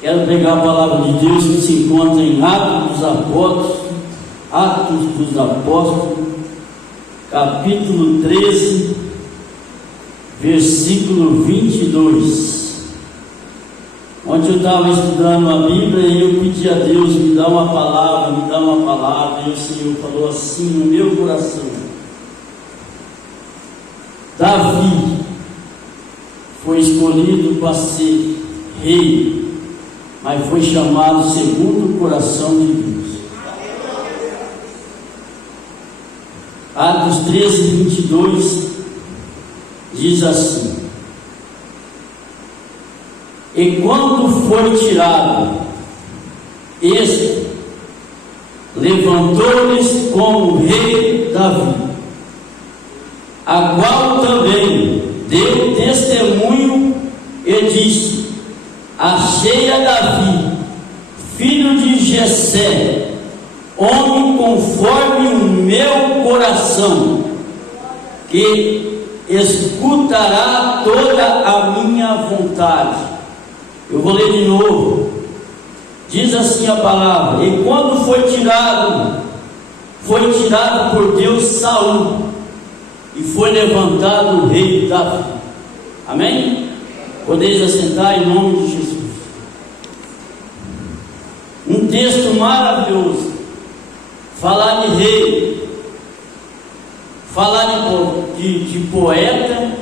Quero pregar a palavra de Deus que se encontra em Atos dos Apóstolos, capítulo 13, versículo 22. Ontem eu estava estudando a Bíblia e eu pedi a Deus, me dá uma palavra, e o Senhor falou assim no meu coração: Davi foi escolhido para ser rei, mas foi chamado segundo o coração de Deus. Atos 13, 22 diz assim: e quando foi tirado, este levantou-lhes como rei Davi, a qual também deu testemunho e disse: achei a Davi, filho de Jessé, homem conforme o meu coração, que escutará toda a minha vontade. Eu vou ler de novo. Diz assim a palavra: e quando foi tirado por Deus Saul, e foi levantado o rei Davi. Amém? Podeis assentar em nome de Jesus. Um texto maravilhoso. Falar de rei, falar de poeta,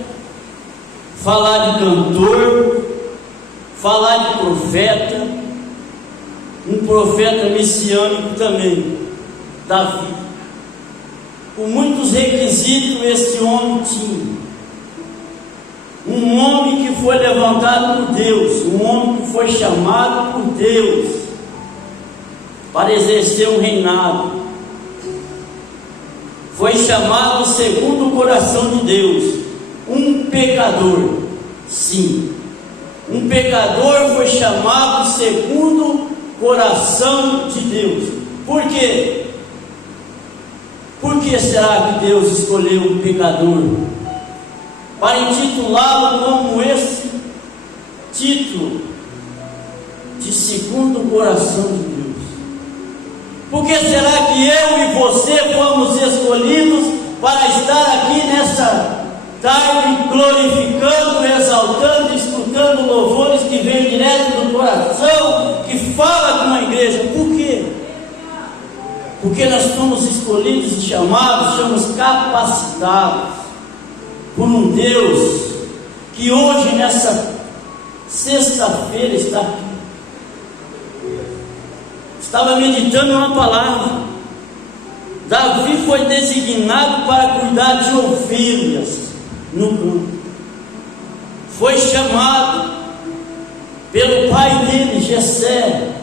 falar de cantor, falar de profeta, um profeta messiânico também, Davi. Com muitos requisitos este homem tinha. Um homem que foi levantado por Deus, um homem que foi chamado por Deus para exercer um reinado. Foi chamado segundo o coração de Deus. Um pecador, sim, um pecador foi chamado segundo o coração de Deus. Por quê? Por que será que Deus escolheu um pecador para intitulá-lo como esse título de segundo o coração de Deus? Por que será que eu e você fomos escolhidos para estar aqui nessa tarde glorificando, exaltando, escutando louvores que vêm direto do coração, que fala com a igreja? Por quê? Porque nós somos escolhidos e chamados, somos capacitados por um Deus que hoje, nessa sexta-feira, está aqui. Estava meditando na palavra. Davi foi designado para cuidar de ovelhas no campo. Foi chamado pelo pai dele, Jessé,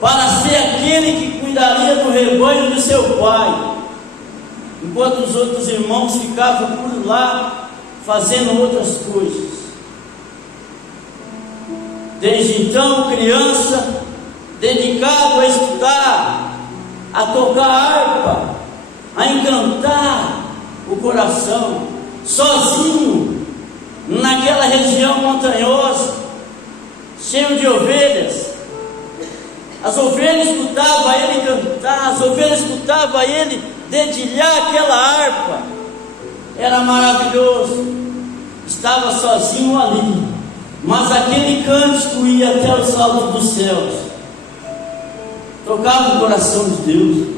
para ser aquele que cuidaria do rebanho do seu pai, enquanto os outros irmãos ficavam por lá fazendo outras coisas. Desde então, criança, dedicado a estudar, a tocar harpa, a encantar o coração, sozinho, naquela região montanhosa, cheio de ovelhas. As ovelhas escutavam ele cantar, as ovelhas escutavam ele dedilhar aquela harpa. Era maravilhoso. Estava sozinho ali, mas aquele cântico ia até os altos dos céus, tocava o coração de Deus.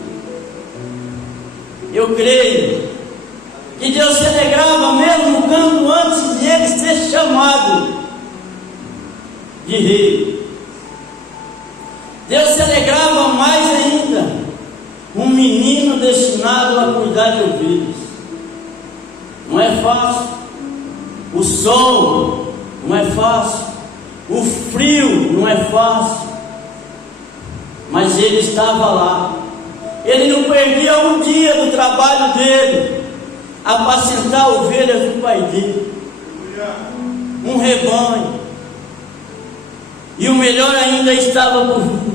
Eu creio que Deus se alegrava mesmo no canto antes de ele ser chamado de rei. Deus se alegrava mais ainda, um menino destinado a cuidar de ovelhas. Não é fácil. O sol não é fácil. O frio não é fácil. Mas ele estava lá. Ele não perdia um dia do trabalho dele, apacentar ovelhas do pai dele, um rebanho. E o melhor ainda estava por vir.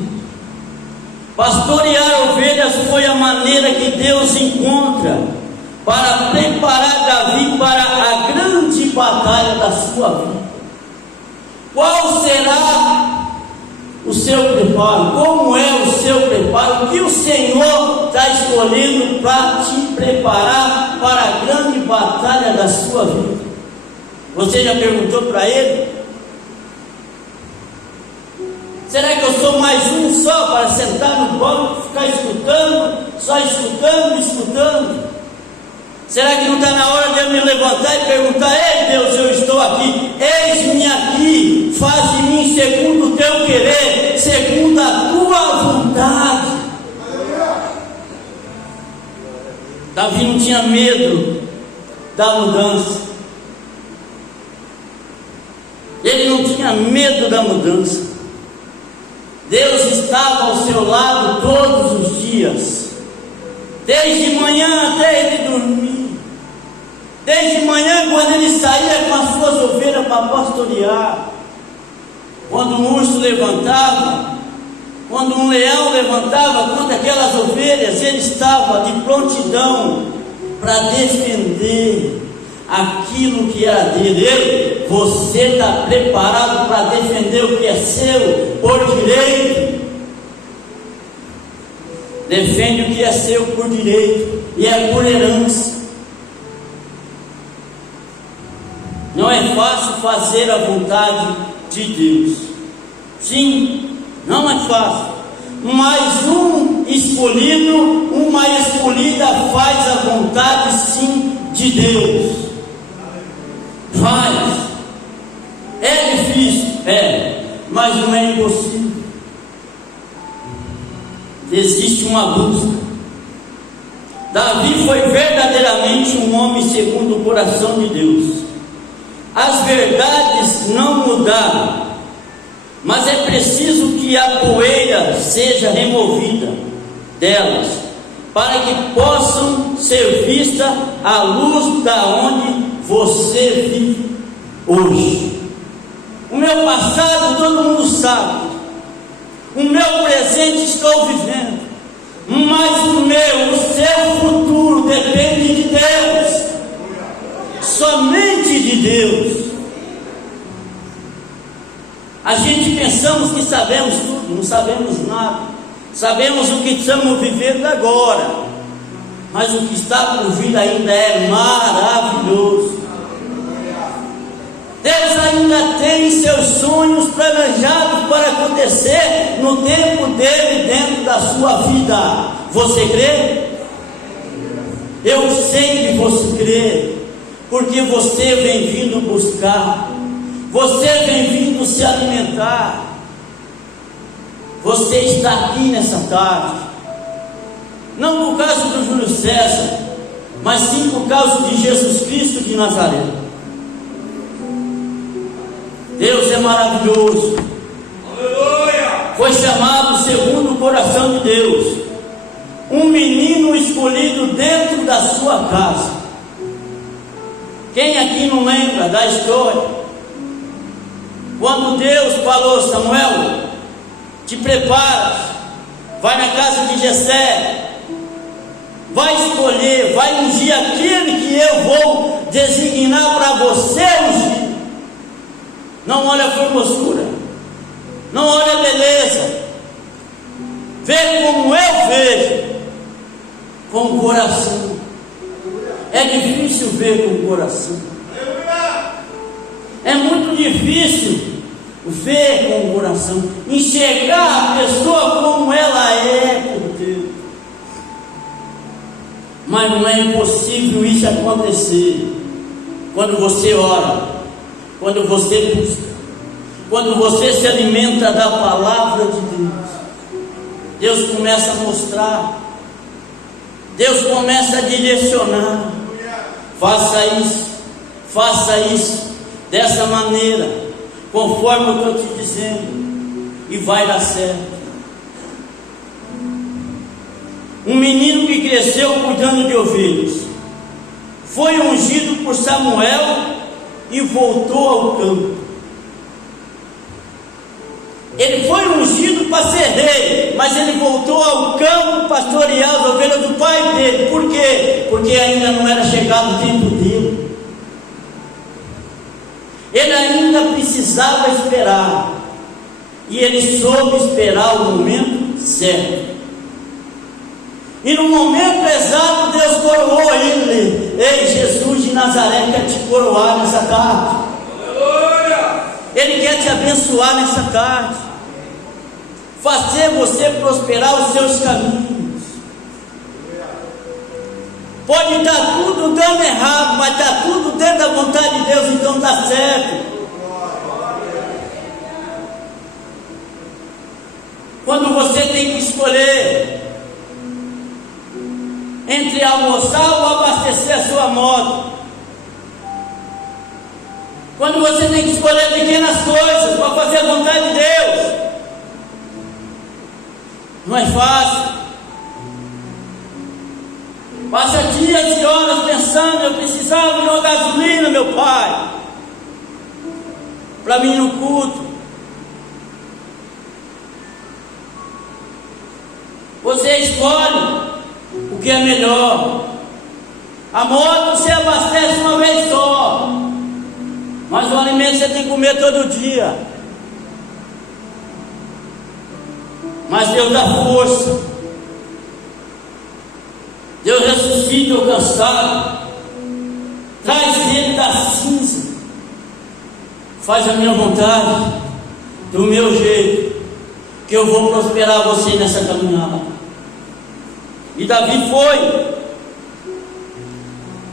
Pastorear ovelhas foi a maneira que Deus encontra para preparar Davi para a grande batalha da sua vida. Qual será preparo? Como é o seu preparo? O que o Senhor está escolhendo para te preparar para a grande batalha da sua vida? Você já perguntou para Ele? Será que eu sou mais um só para sentar no banco, ficar escutando, só escutando? Será que não está na hora de eu me levantar e perguntar: ei Deus, eu estou aqui, eis-me aqui, faz de mim segundo o teu querer, segundo a tua vontade. Davi não tinha medo da mudança, ele não tinha medo da mudança. Deus estava ao seu lado todos os dias, desde manhã até ele dormir. Desde manhã, quando ele saía com as suas ovelhas para pastorear, quando um urso levantava, quando um leão levantava contra aquelas ovelhas, ele estava de prontidão para defender aquilo que era dele. Você está preparado para defender o que é seu por direito? Defende o que é seu por direito, e é por herança. Não é fácil fazer a vontade de Deus. Sim, não é fácil. Mas um escolhido, uma escolhida faz a vontade sim de Deus. Faz. É difícil, mas não é impossível. Existe uma busca. Davi foi verdadeiramente um homem segundo o coração de Deus. As verdades não mudaram, mas é preciso que a poeira seja removida delas, para que possam ser vistas à luz da onde você vive hoje. O meu passado todo mundo sabe, o meu presente estou vivendo, mas o seu futuro depende de Deus. Somente de Deus. A gente pensamos que sabemos tudo, não sabemos nada. Sabemos o que estamos vivendo agora, mas o que está por vir ainda é maravilhoso. Deus ainda tem seus sonhos planejados para acontecer no tempo dele dentro da sua vida. Você crê? Eu sei que você crê, porque você vem vindo buscar, você vem vindo se alimentar. Você está aqui nessa tarde, não por causa do Júlio César, mas sim por causa de Jesus Cristo de Nazaré. Deus é maravilhoso. Aleluia! Foi chamado segundo o coração de Deus, um menino escolhido dentro da sua casa. Quem aqui não lembra da história? Quando Deus falou: Samuel, te preparas, vai na casa de Jessé, vai escolher, vai ungir aquele que eu vou designar para você ungir. Não olha a formosura, não olha a beleza, vê como eu vejo, com o coração. É difícil ver com o coração, é muito difícil ver com o coração, enxergar a pessoa como ela é por Deus. Mas não é impossível isso acontecer quando você ora, quando você busca, quando você se alimenta da palavra de Deus. Deus começa a mostrar, Deus começa a direcionar. Faça isso dessa maneira, conforme eu estou te dizendo, e vai dar certo. Um menino que cresceu cuidando de ovelhas, foi ungido por Samuel e voltou ao campo. Ele foi ungido para ser rei, mas ele voltou ao campo pastorear as ovelhas do pai dele. Por quê? Porque ainda não era chegado o tempo dele. Ele ainda precisava esperar. E ele soube esperar o momento certo. E no momento exato, Deus coroou ele. Ei, Jesus de Nazaré quer te coroar nessa tarde. Ele quer te abençoar nessa tarde, fazer você prosperar os seus caminhos. Pode estar tudo dando errado, mas está tudo dentro da vontade de Deus, então está certo. Quando você tem que escolher entre almoçar ou abastecer a sua moto, quando você tem que escolher pequenas coisas para fazer a vontade de Deus, não é fácil. Passa dias e horas pensando: eu precisava de uma gasolina, meu pai, para mim ir no culto. Você escolhe o que é melhor. A moto você abastece uma vez só, mas o alimento você tem que comer todo dia. Mas Deus dá força, Deus ressuscita o cansado, traz ele da cinza, faz a minha vontade, do meu jeito, que eu vou prosperar você nessa caminhada. E Davi foi.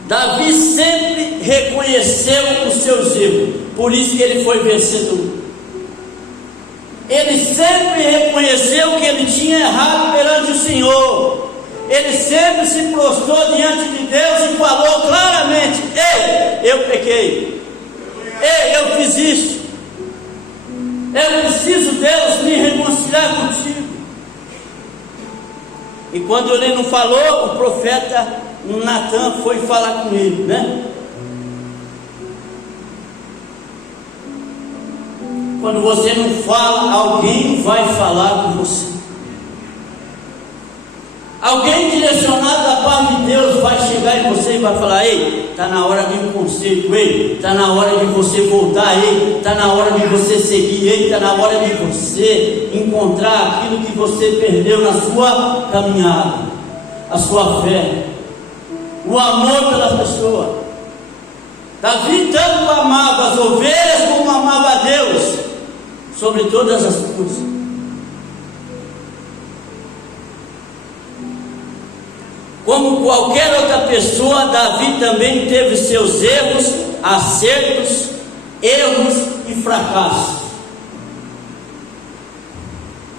Davi sempre reconheceu os seus erros, por isso que ele foi vencedor. Ele sempre reconheceu que ele tinha errado perante o Senhor. Ele sempre se prostrou diante de Deus e falou claramente: ei, eu pequei, ei, eu fiz isso, eu preciso, Deus, me reconciliar contigo. E quando ele não falou, o profeta Natan foi falar com ele, né? Quando você não fala, alguém vai falar com você. Alguém direcionado da parte de Deus vai chegar em você e vai falar: ei, está na hora de um conserto, ei, está na hora de você voltar, ei, está na hora de você seguir, ei, está na hora de você encontrar aquilo que você perdeu na sua caminhada, a sua fé, o amor pela pessoa. Davi tanto amava as ovelhas como amava a Deus sobre todas as coisas. Como qualquer outra pessoa, Davi também teve seus erros, acertos, erros e fracassos.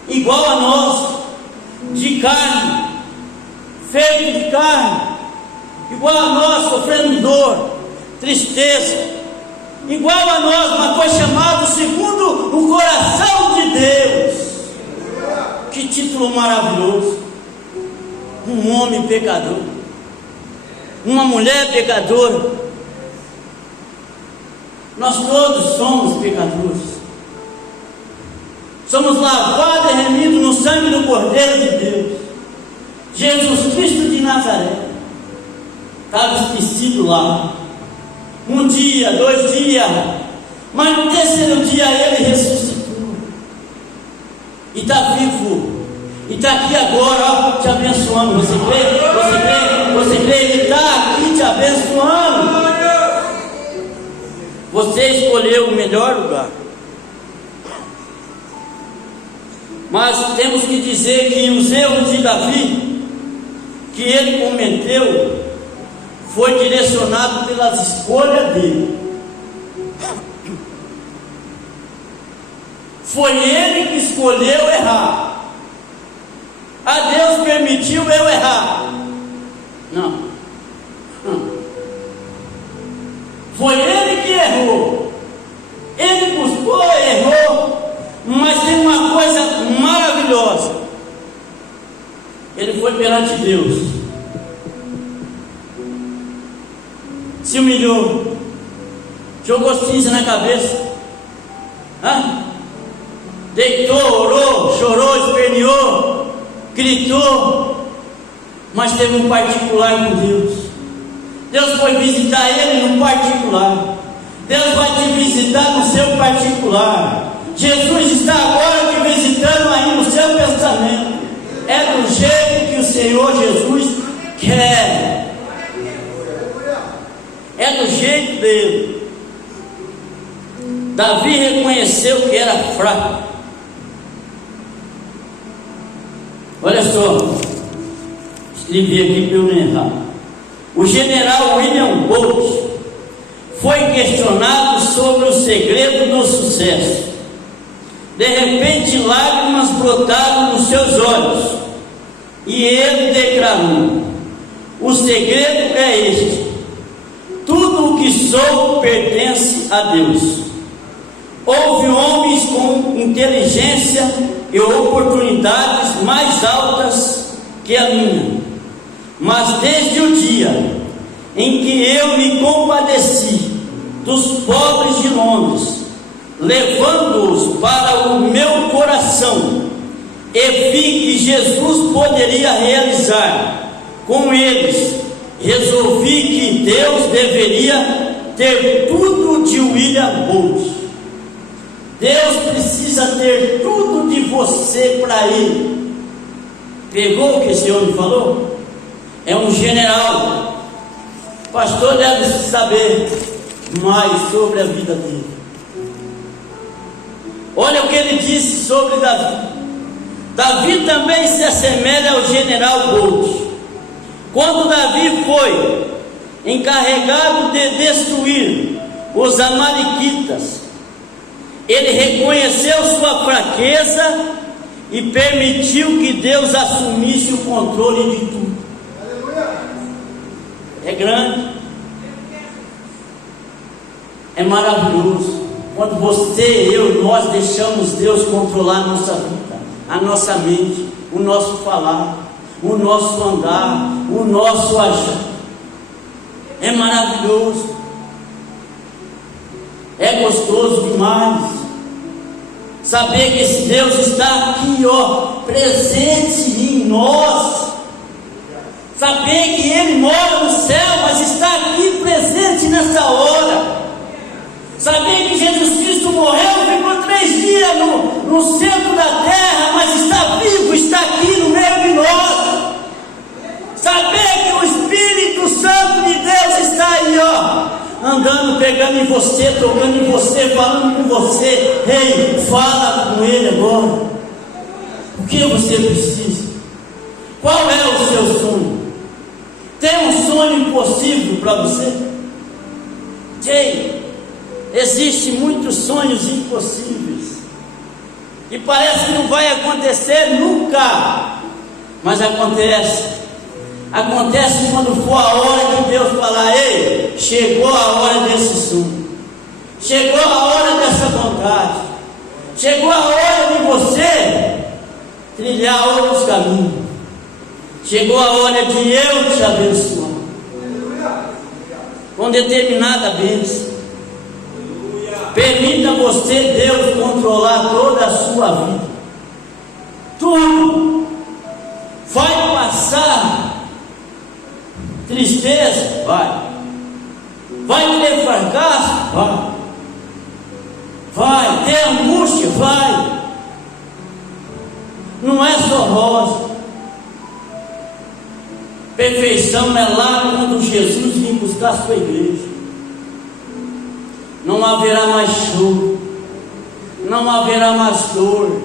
Igual a nós, de carne, feito de carne, igual a nós, sofrendo dor, tristeza, igual a nós, mas foi chamado segundo o coração de Deus. Que título maravilhoso! Um homem pecador, uma mulher pecadora. Nós todos somos pecadores. Somos lavados e remidos no sangue do Cordeiro de Deus, Jesus Cristo de Nazaré. Estava esquecido lá. Um dia, 2 dias, mas no 3º dia ele ressuscitou. E está vivo. E está aqui agora, ó, te abençoando. Você crê? Você crê? Você crê? Ele está aqui te abençoando. Você escolheu o melhor lugar. Mas temos que dizer que os erros de Davi, que ele cometeu, foi direcionado pelas escolhas dele. Foi ele que escolheu errar. A Deus permitiu eu errar. Não. Foi ele que errou. Ele buscou, errou. Mas tem uma coisa maravilhosa. Ele foi perante Deus, se humilhou, jogou cinza na cabeça, deitou, orou, chorou, esperneou, gritou, mas teve um particular com Deus. Deus foi visitar ele no particular. Deus vai te visitar no seu particular. Jesus está agora te Senhor Jesus quer. É do jeito dele. Davi reconheceu que era fraco. Olha só, escrevi aqui para eu não errar. O general William Bolt foi questionado sobre o segredo do sucesso. De repente, lágrimas brotaram nos seus olhos e ele declarou: o segredo é este: tudo o que sou pertence a Deus. Houve homens com inteligência e oportunidades mais altas que a minha, mas desde o dia em que eu me compadeci dos pobres de Londres, levando-os para o meu coração, e vi que Jesus poderia realizar com eles, resolvi que Deus deveria ter tudo de William Bolt. Deus precisa ter tudo de você para ele. Pegou o que esse homem falou? É um general. O pastor deve saber mais sobre a vida dele. Olha o que ele disse sobre Davi. Davi também se assemelha ao general Bolt. Quando Davi foi encarregado de destruir os amalequitas, ele reconheceu sua fraqueza e permitiu que Deus assumisse o controle de tudo. É grande, é maravilhoso quando você, eu, nós deixamos Deus controlar a nossa vida, a nossa mente, o nosso falar, o nosso andar, o nosso agir. É maravilhoso, é gostoso demais saber que esse Deus está aqui, ó, presente em nós. Saber que Ele mora no céu, mas está aqui presente nessa hora. Saber que Jesus Cristo morreu, ficou 3 dias no centro da terra, mas está vivo, está aqui no meio de nós. Saber que o Espírito Santo de Deus está aí, ó, andando, pegando em você, tocando em você, falando com você. Ei, fala com Ele agora. O que você precisa? Qual é o seu sonho? Tem um sonho impossível para você? Ei, existem muitos sonhos impossíveis e parece que não vai acontecer nunca, mas acontece. Acontece quando for a hora que Deus falar: ei, chegou a hora desse sonho, chegou a hora dessa vontade, chegou a hora de você trilhar outros caminhos, chegou a hora de eu te abençoar com determinada bênção. Permita você, Deus, controlar toda a sua vida. Tudo vai passar. Tristeza? Vai ter fracasso? Vai ter angústia? Vai. Não é só rosa. Perfeição é lá quando Jesus vem buscar a sua igreja. Não haverá mais choro, não haverá mais dor.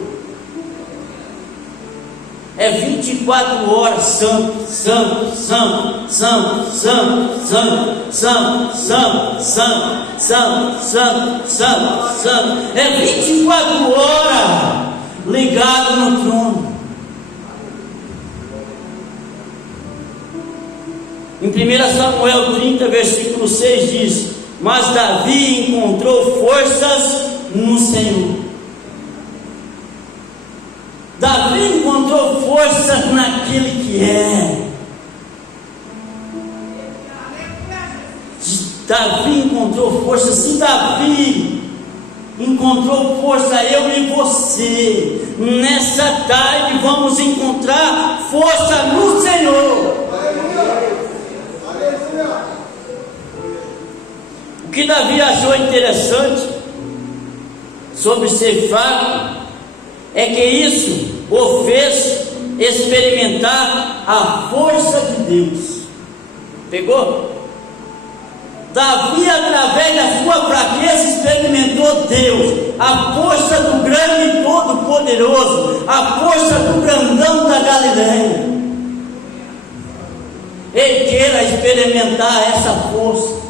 É 24 horas, santo, santo, santo, santo, santo, santo, santo, santo, santo, santo, santo, santo, santo. É 24 horas ligado no trono. Em 1 Samuel 30, versículo 6 diz: mas Davi encontrou forças no Senhor. Davi encontrou forças naquele que é. Davi encontrou força. Se Davi encontrou força, eu e você, nessa tarde vamos encontrar força no Senhor. O que Davi achou interessante sobre ser fraco é que isso o fez experimentar a força de Deus. Pegou? Davi, através da sua fraqueza, experimentou Deus, a força do grande e todo-poderoso, a força do grandão da Galileia. Ele queira experimentar essa força.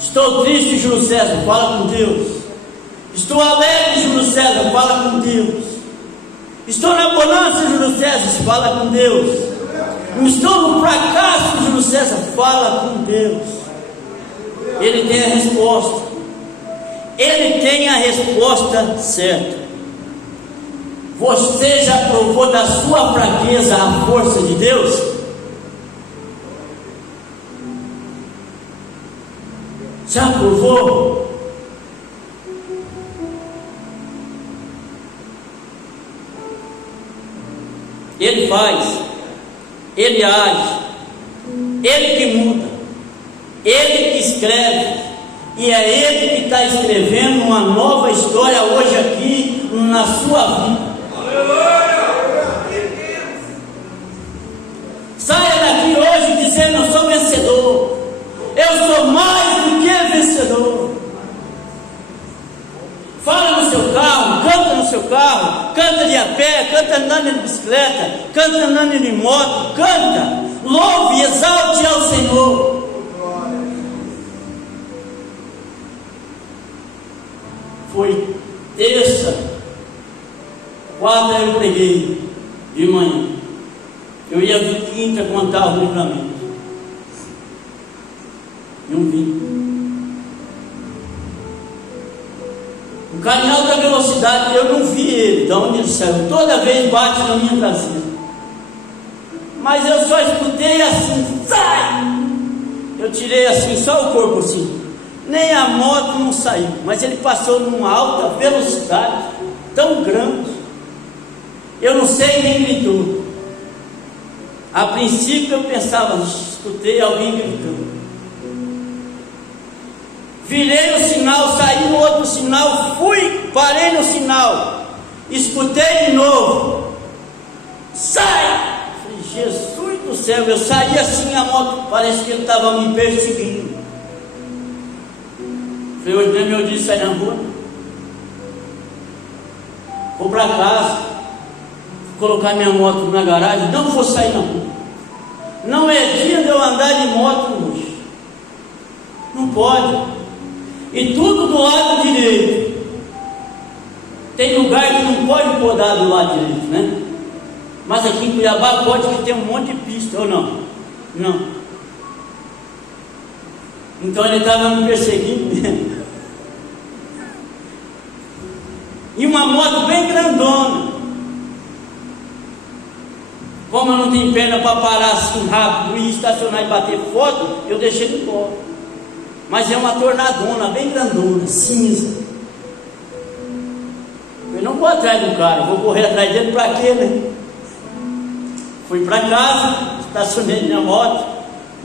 Estou triste, Júlio César, fala com Deus. Estou alegre, Júlio César, fala com Deus. Estou na bonança, Júlio César, fala com Deus. Estou no fracasso, Júlio César, fala com Deus. Ele tem a resposta. Ele tem a resposta certa. Você já provou da sua fraqueza a força de Deus? Já provou? Ele faz, Ele age, Ele que muda, Ele que escreve, e é Ele que está escrevendo uma nova história hoje aqui na sua vida. Saia daqui hoje dizendo: eu sou vencedor, eu sou mais do que vencedor. Fala no seu carro, canta no seu carro, canta de a pé, canta andando de bicicleta, canta andando de moto, canta, louve e exalte ao Senhor. Foi terça, quarta eu preguei de manhã. Eu ia vir quinta contar o livramento. Não vim. O canal da velocidade, eu não vi ele, de onde ele saiu. Toda vez bate na minha traseira. Mas eu só escutei assim, sai! Eu tirei assim, só o corpo assim. Nem a moto não saiu, mas ele passou numa alta velocidade, tão grande. Eu não sei quem gritou. A princípio eu pensava, escutei alguém gritando. Virei o sinal, saí no outro sinal, fui, parei no sinal, escutei de novo, sai! Falei, Jesus do céu, eu saí assim, a moto, parece que ele estava me perseguindo. Falei, hoje mesmo eu disse, sai na rua, vou para casa, vou colocar minha moto na garagem, não vou sair na rua. Não é dia de eu andar de moto hoje, não pode. E tudo do lado direito. Tem lugar que não pode podar do lado direito, né? Mas aqui em Cuiabá pode, que tem um monte de pista, ou não? Não. Então ele estava me perseguindo. E uma moto bem grandona. Como eu não tenho perna para parar assim rápido e estacionar e bater foto, eu deixei ele embora. Mas é uma tornadona, bem grandona, cinza. Eu não vou atrás do cara, vou correr atrás dele para quê, né? Fui para casa, estacionei minha moto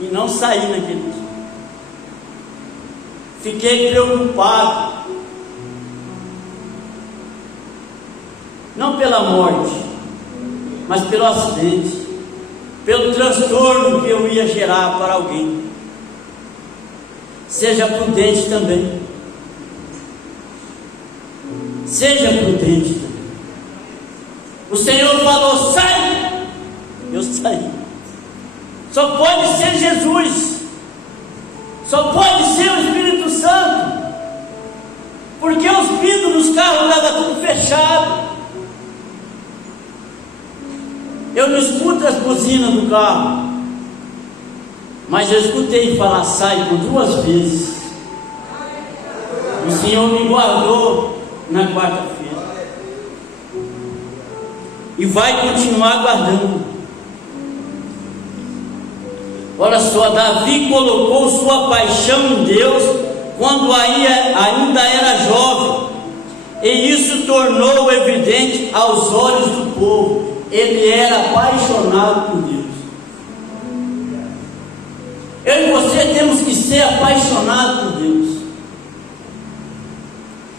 e não saí naquele dia. Fiquei preocupado. Não pela morte, mas pelo acidente, pelo transtorno que eu ia gerar para alguém. Seja prudente também. Seja prudente também. O Senhor falou, sai! Eu saí. Só pode ser Jesus. Só pode ser o Espírito Santo. Porque os vidros dos carros estavam tudo fechado. Eu não escuto as buzinas do carro. Mas eu escutei falar sai por 2 vezes. O Senhor me guardou na quarta-feira. E vai continuar guardando. Olha só, Davi colocou sua paixão em Deus quando ainda era jovem. E isso tornou evidente aos olhos do povo. Ele era apaixonado por Deus. Eu e você temos que ser apaixonados por Deus.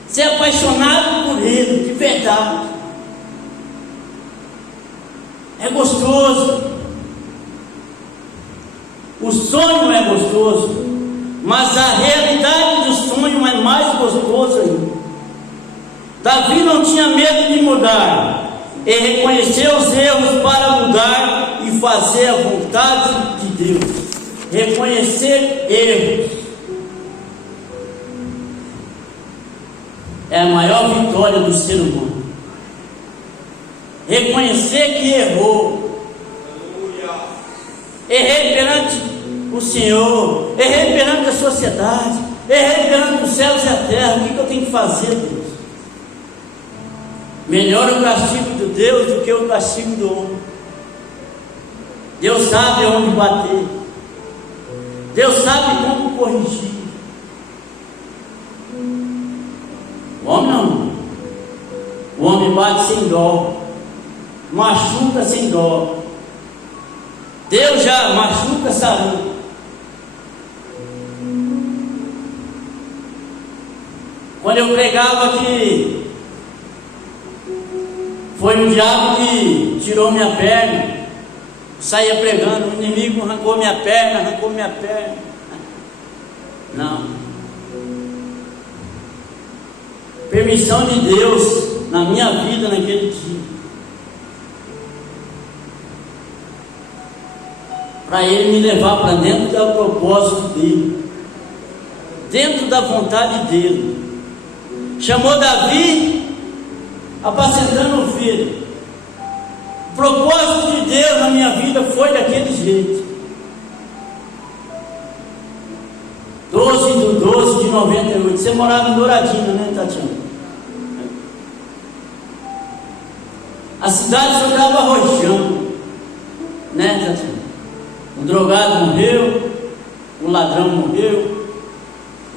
Ser apaixonado por Ele, de verdade. É gostoso. O sonho é gostoso, mas a realidade do sonho é mais gostoso ainda. Davi não tinha medo de mudar. Ele reconheceu os erros para mudar e fazer a vontade de Deus. Reconhecer erros é a maior vitória do ser humano. Reconhecer que errou. Errei perante o Senhor, errei perante a sociedade, errei perante os céus e a terra. O que eu tenho que fazer, Deus? Melhor o castigo de Deus do que o castigo do homem. Deus sabe onde bater. Deus sabe como corrigir. O homem não. O homem bate sem dó, machuca sem dó. Deus já machuca sarando. Quando eu pregava aqui, foi o diabo que tirou minha perna. Saía pregando, o inimigo arrancou minha perna, Não. Permissão de Deus na minha vida naquele dia, para Ele me levar para dentro do propósito dEle, dentro da vontade dEle. Chamou Davi apacentando o filho. O propósito de Deus na minha vida foi daquele jeito. 12/12/98. Você morava em Douradina, né, Tatiana? A cidade só estava arrochando, né, Tatiana? O drogado morreu, o ladrão morreu,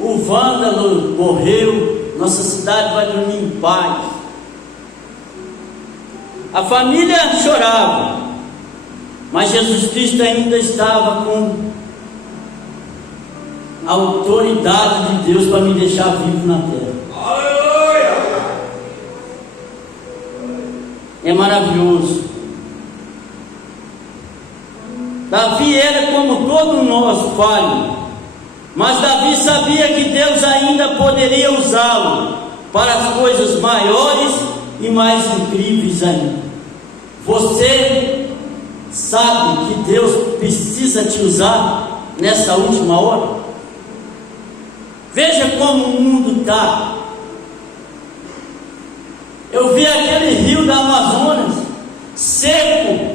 o vândalo morreu. Nossa cidade vai dormir em paz. A família chorava, mas Jesus Cristo ainda estava com a autoridade de Deus para me deixar vivo na terra. Aleluia! É maravilhoso. Davi era como todos nós, falho, mas Davi sabia que Deus ainda poderia usá-lo para as coisas maiores e mais incríveis ainda. Você sabe que Deus precisa te usar nessa última hora? Veja como o mundo está. Eu vi aquele rio da Amazonas seco.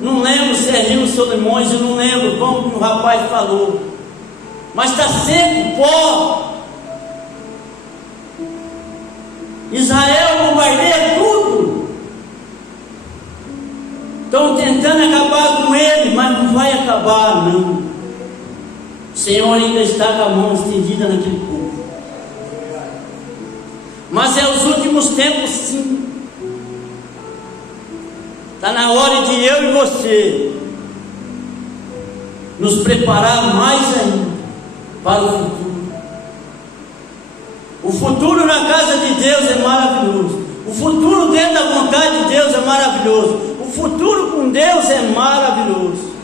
Não lembro se é Rio Solimões, eu não lembro como o rapaz falou, mas está seco, pó. Israel bombardeia tudo. Estão tentando acabar com ele, mas não vai acabar, não. O Senhor ainda está com a mão estendida naquele povo. Mas é os últimos tempos, sim. Está na hora de eu e você nos preparar mais ainda para o futuro. O futuro na casa de Deus é maravilhoso. O futuro dentro da vontade de Deus é maravilhoso. O futuro com Deus é maravilhoso.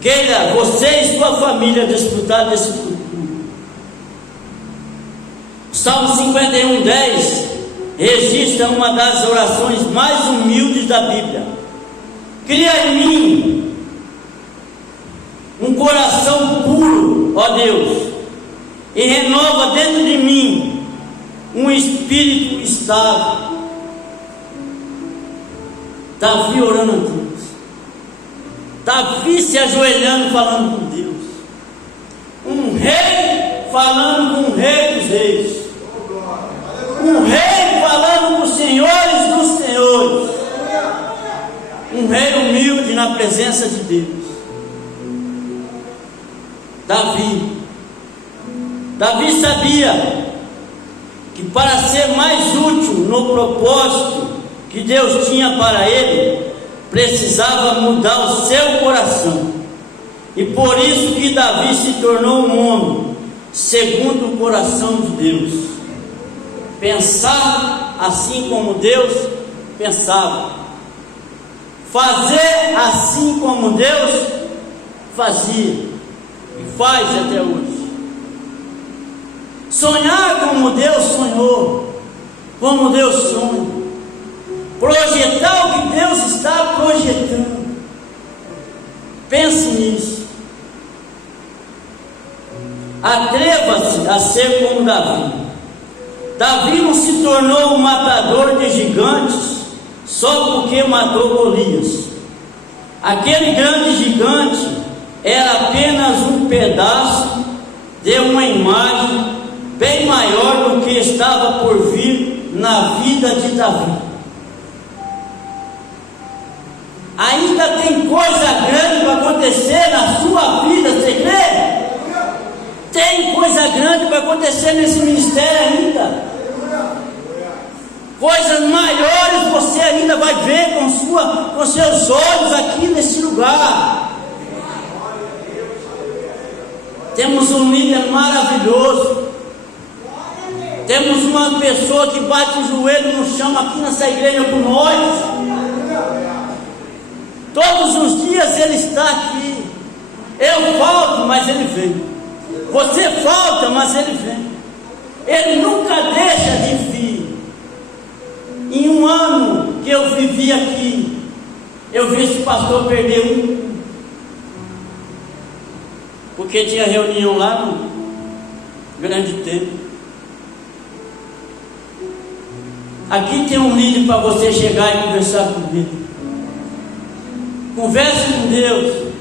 Queira você e sua família desfrutar desse futuro. Salmo 51:10 registra uma das orações mais humildes da Bíblia. Cria em mim um coração puro, ó Deus, e renova dentro de mim um espírito estável. Davi orando a Deus, Davi se ajoelhando, falando com Deus, um rei falando com o rei dos reis, um rei falando com os senhores dos senhores, um rei humilde na presença de Deus. Davi sabia que para ser mais útil no propósito que Deus tinha para ele, precisava mudar o seu coração. E por isso que Davi se tornou um homem segundo o coração de Deus. Pensar assim como Deus pensava. Fazer assim como Deus fazia e faz até hoje. Sonhar como Deus sonhou, como Deus sonha. Projetar o que Deus está projetando. Pense nisso. Atreva-se a ser como Davi. Davi não se tornou um matador de gigantes só porque matou Golias. Aquele grande gigante era apenas um pedaço de uma imagem bem maior do que estava por vir na vida de Davi. Ainda tem coisa grande para acontecer na sua vida, você crê? Tem coisa grande para acontecer nesse ministério ainda. Coisas maiores você ainda vai ver com seus olhos aqui nesse lugar. Temos um líder maravilhoso. Temos uma pessoa que bate o joelho no chão aqui nessa igreja por nós. Todos os dias ele está aqui. Eu falto, mas ele vem. Você falta, mas ele vem. Ele nunca deixa de vir. Em um ano que eu vivi aqui, eu vi esse pastor perder um. Porque tinha reunião lá no grande templo. Aqui tem um líder para você chegar e conversar com ele. Converse com Deus,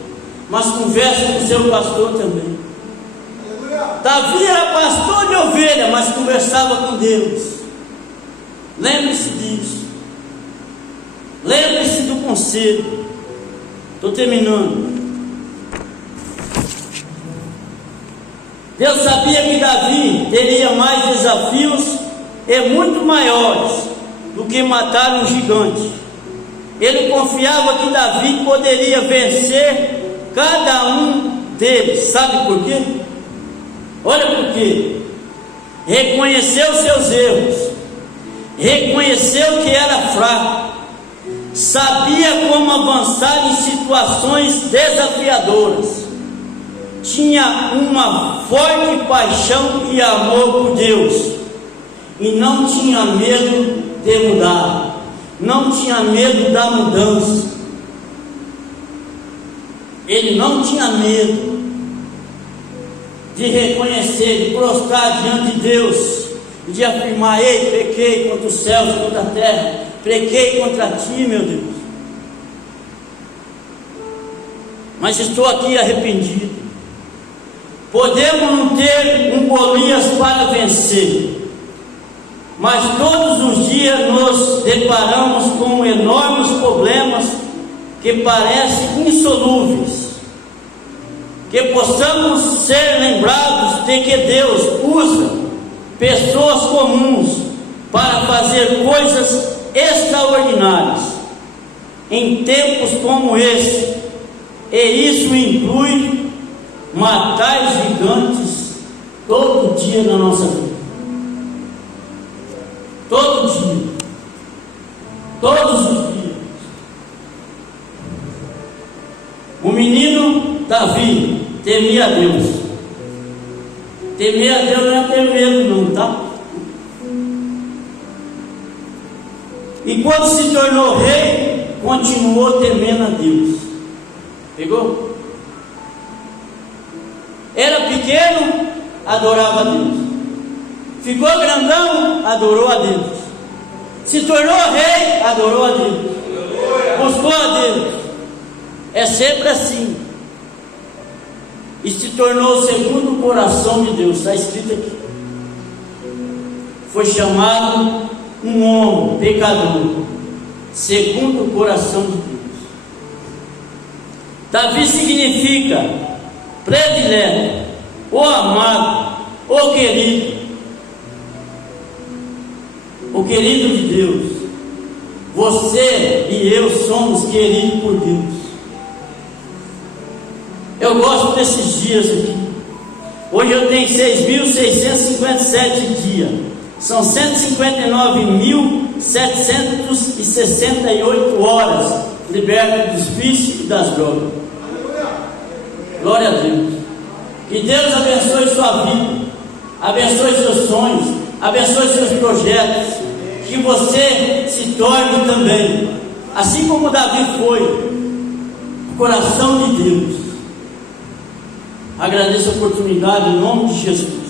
mas converse com o seu pastor também. Davi era pastor de ovelha, mas conversava com Deus. Lembre-se disso. Lembre-se do conselho. Estou terminando. Deus sabia que Davi teria mais desafios e muito maiores do que matar um gigante. Ele confiava que Davi poderia vencer cada um deles. Sabe por quê? Olha por quê. Reconheceu seus erros, reconheceu que era fraco, sabia como avançar em situações desafiadoras, tinha uma forte paixão e amor por Deus, e não tinha medo de mudar. Não tinha medo da mudança. Ele não tinha medo de reconhecer, de prostrar diante de Deus, e de afirmar: ei, pequei contra os céus, contra a terra, pequei contra ti, meu Deus, mas estou aqui arrependido. Podemos não ter um Golias para vencer, mas todos os dias nos deparamos com enormes problemas que parecem insolúveis. Que possamos ser lembrados de que Deus usa pessoas comuns para fazer coisas extraordinárias em tempos como esse, e isso inclui matar gigantes todo dia na nossa vida. Todo dia, todos os dias. O menino Davi temia a Deus. Temer a Deus não é ter medo, não, tá? E quando se tornou rei, continuou temendo a Deus. Pegou? Era pequeno, adorava a Deus. Ficou grandão, adorou a Deus. Se tornou rei, adorou a Deus. Buscou a Deus. É sempre assim. E se tornou segundo o coração de Deus. Está escrito aqui. Foi chamado um homem pecador, segundo o coração de Deus. Davi significa predileto, o amado, o querido. O querido de Deus. Você e eu somos queridos por Deus. Eu gosto desses dias aqui. Hoje eu tenho 6.657 dias São 159.768 horas liberto dos vícios e das drogas. Glória a Deus. Que Deus abençoe sua vida, abençoe seus sonhos, abençoe seus projetos, que você se torne também, assim como Davi foi, o coração de Deus. Agradeço a oportunidade em nome de Jesus.